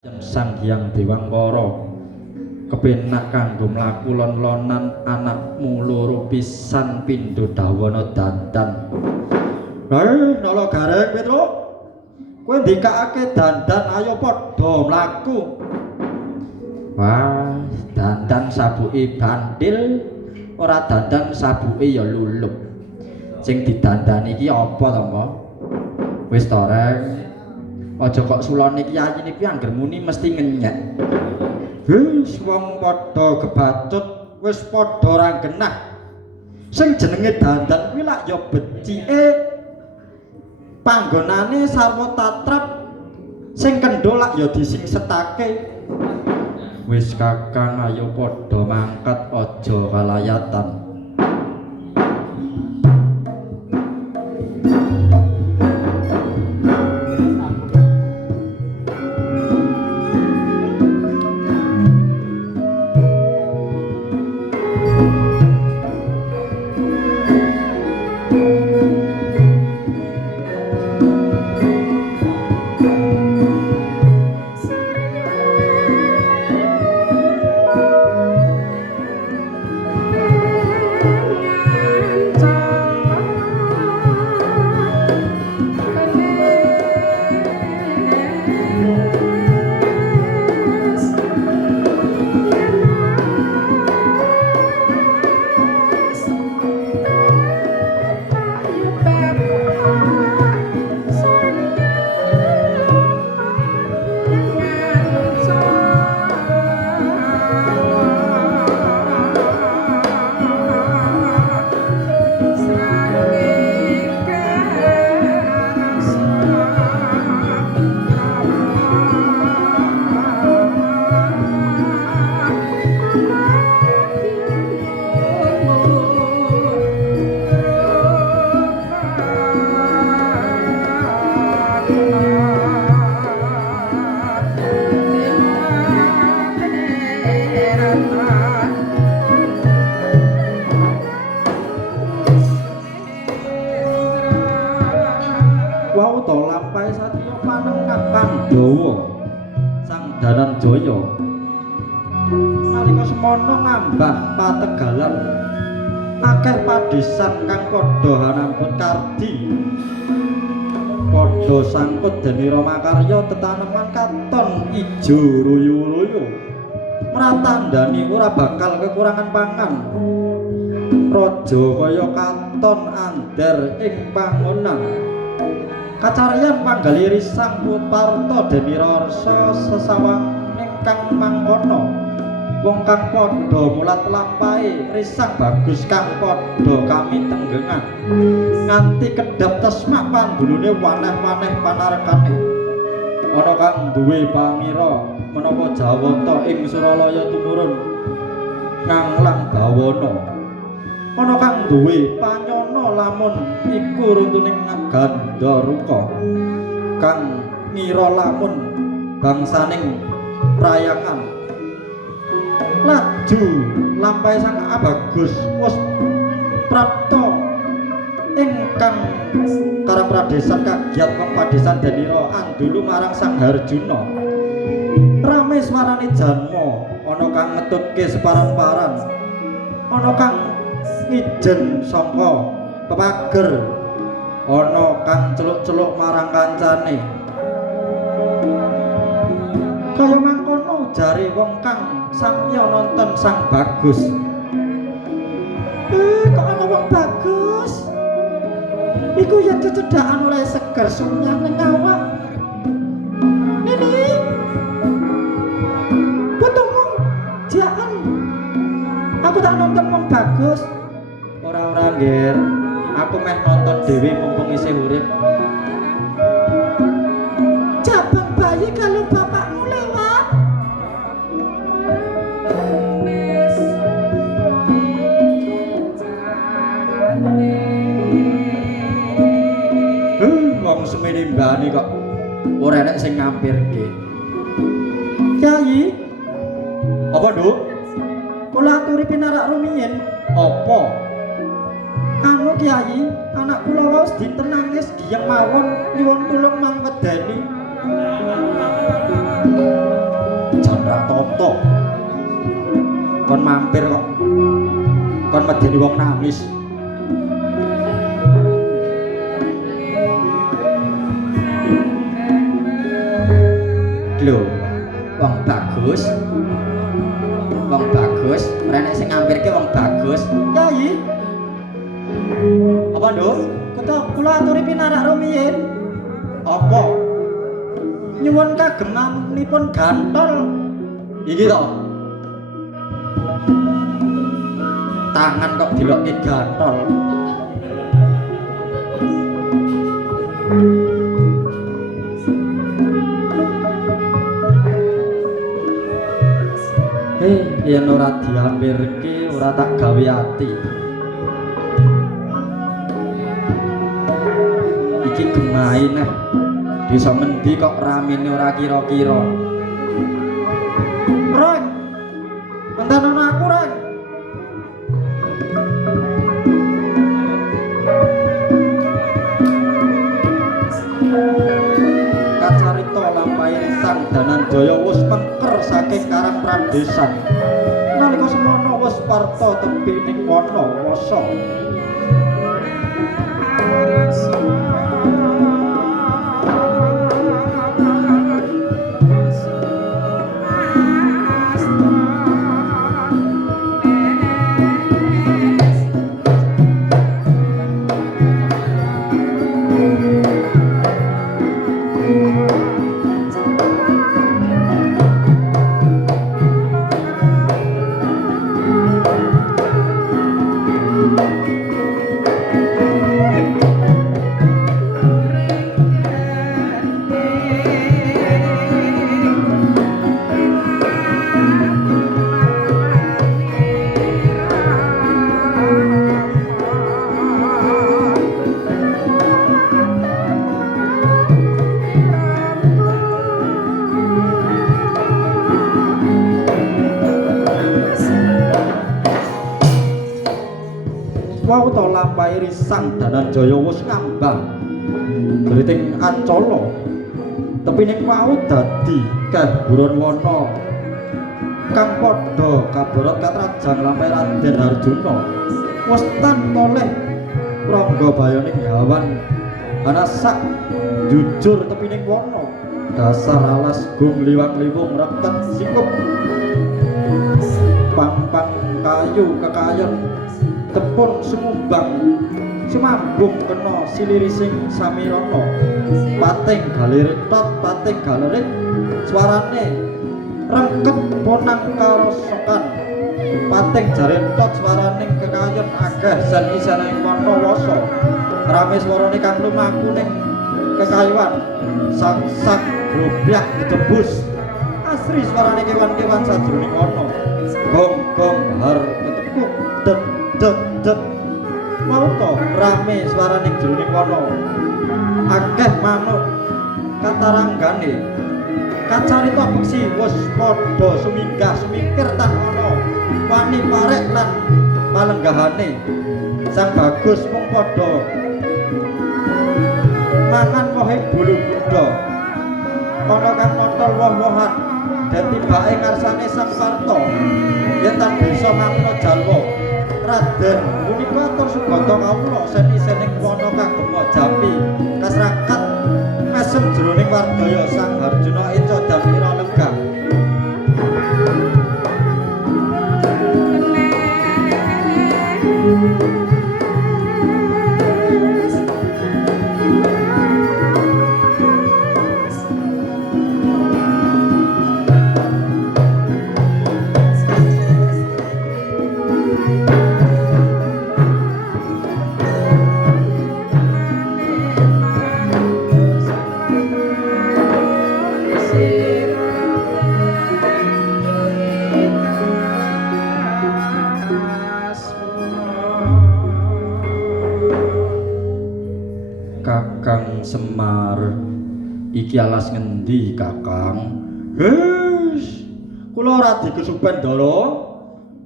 Sang Hyang Dewangkara kepenak kanggo mlaku lon-lonan anakmu loro pisan pindho dawana dandan. Nala Gareng Petro, kowe ndikake dandan ayo padha mlaku. Wah, dandan sabuke bandil, ora dandan sabuke ya lulup. Sing didandani iki apa to, Mbok? Wis to, Rek. Aja kok sulane kiai niki angger muni mesti ngenyek. Wis wong padha gebacut, wis padha ora genah. Sing jenenge dandan kuwi lak ya becike panggonane sarwa tatrap, sing kendho lak ya disingsetake. Wis Kakang ayo padha mangkat aja kalayatan. Dananjaya nalika semana ngambah pategalan akeh padhesan kang padha hanambut kardi padha sangkut denira makarya tetaneman katon ijo royo-royo mratandani ora bakal kekurangan pangan raja kaya katon andher ing pangonan kacaryan panggali risang putarta denira rasa sesawang ingkang mangkono wong kang padha mulat lampahe risang bagus kang padha kami tenggengan nganti kedap tesmak pandulune waneh-waneh panarekane ana kang duwe pangira menawa Jawata ing Suralaya tumurun nganglang bawana ana kang duwe panyana lamun iku runtuning Gandaruka kang ngira lamun bangsaning prayangan laju lampahe sang Abagus wis prapta ingkang karang pradesan kagiat wong padesan Denira andulu marang Sang Harjuna rame swarane janma ana kang ngetutke separan-paran ana kang ngijen sangka pepager ana kang celuk-celuk marang kancane kaya mangkono jare wong kang samya nonton Sang Bagus. Kok ana wong bagus iku ya cedhakan oleh seger sunyah ning awak ini putumu jahan aku tak nonton wong bagus ora nggir aku meh nonton dhewe mumpung isih urip. Jabang bayi kalau bapakmu lewat. Wong semene mbani kok ora enek sing ngampirke. Kyai. Apa, Nduk? Kula aturi pinarak rumiyin. Apa? Anu Kyai, anak kula waos dinten nangis diyem mawon nyuwun tulung mang wedani. Jandra Toto. Kon mampir kok. Kon medeni wong nangis. Lho, wong bagus. Wong bagus, renek sing ngampirke wong bagus. Yai. Apa, Nduk? Kula aturi pinarak rumiyin. Apa? Nyuwun kagemanipun gantol. Iki to. Tangan kok dilokke gantol. Yen ora diampirke ora tak gawe ati. Iki gemahe neh. Desa mendi kok ramene ora kira-kira. Ren. Benten ana aku, Ren. Kacarita lampahe Sang Dananjaya wis mengker saking Karang Pradesan. Nalika semana wis parta tepining wana wasa. Wawuta lampahe Sang Dananjaya wis ngambang griting Ancala. Tepining wau dadi kaburon wana kang padha kaborot katrajang lampahe Raden Harjuna. Wis tan oleh prangga bayoning hawan ana sak jujur tepining wana. Dasar alas gung liwang-liwung reket sikup pampang kayu kekayon tepun sumumbang sumambung kena silirising samirana pating galirit tot pating galerit swarane rengket ponang karosokan pating jarit tot swaraning kekayon ageh sen isaning wana wasa rame swarane kang lumaku ning kekayuan sak grobyak ditebus asri swarane kewan-kewan sajroning wana gong-gong har ketekuk det mau to rame swaraning jroning wana akeh manuk kataranggane kacarita beksi wis padha suminggah sumikir tan ana wani parek lan palenggahane Sang Bagus mung padha mangan wohe bulu budha ana kang notol woh-wohan dan tibake ngarsane Sang Parto yen tan bisa manguna jalwa Raden punika atur segata kawula sen-isening wana kagem Jambi kasrakat mesem jroning wardaya Sang Harjuna Eca dan Ira Lenggah. Kakang Semar iki alas ngendi Kakang? Wis, kula ora dikesupen Ndara.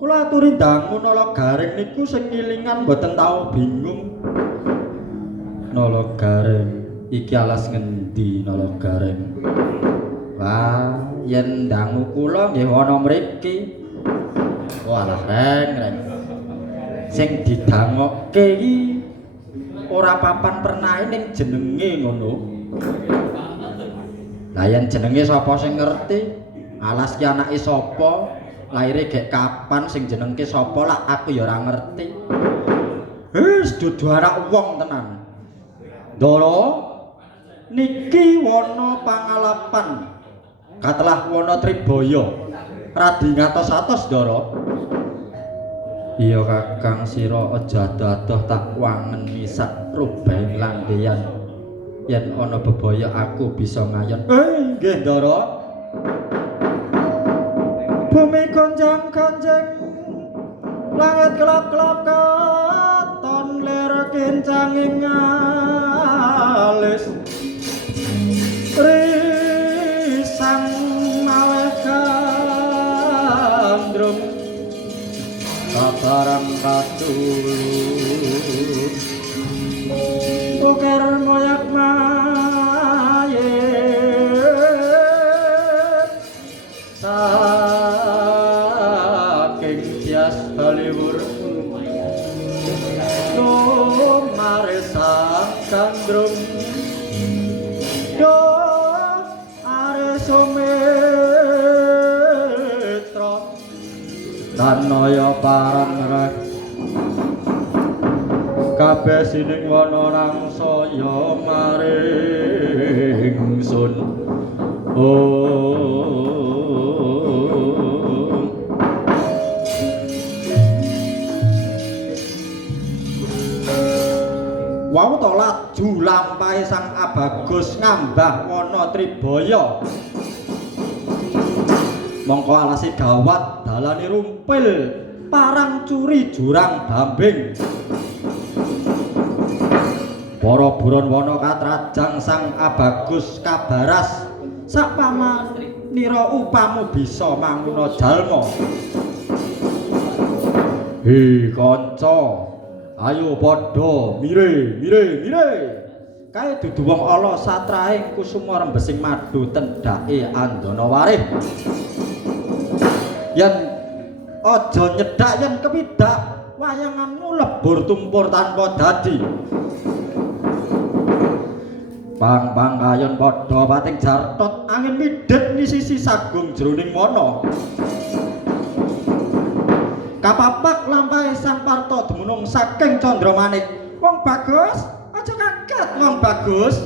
Kula aturi dangu Nala Garing niku sing ngilingan mboten tau bingung. Nala Garing iki alas ngendi Nala Garing? Wah, yen dangu kula nggih ana mriki. Walah reng. Sing didangokke iki ora papan pernahe ning jenenge ngono. Lah yen jenenge sapa sing ngerti? Alas ki anake sapa? Laire gek kapan sing jenengke sapa lah aku ya ora ngerti. Wis dudu anak wong tenan. Ndara niki wana pangalapan. Katelah wana Tribaya. Radi ngatos-atos Ndara. Iya Kakang sira aja adoh tak wangen sak rubaing langgeyan. Yen ana bebaya aku bisa ngayon. Nggih Ndara. Bumi konjang-kanjeng langit kelap-kelap katon ler kencanging alis risang aweh kandrum kabarang katulung ukir moyak Haliwur Numaresang Kandrum Do Aresumitro Tanaya Parangrek Kabeh sining wana rangsaya maringsun Wau to laju lampahe Sang Abagus ngambah wana Tribaya. Mongko alase gawat dalane rumpil parang curi jurang bambing. Para buron wana katrajang Sang Abagus kabaras sapamanira upamu bisa manguna jalma. He kanca ayo padha mire kae dudu wong ala satraing kusuma rembesing madu tendhake andana warih yen aja nyedak yen kepidak wayanganmu lebur tumpur tanpa dadi pang kayon padha pating jartot angin midhet nisisi sagung jroning wana kapapak lampahe Sang Parto dumunung saking Candramanik. Wong bagus, aja kaget wong bagus.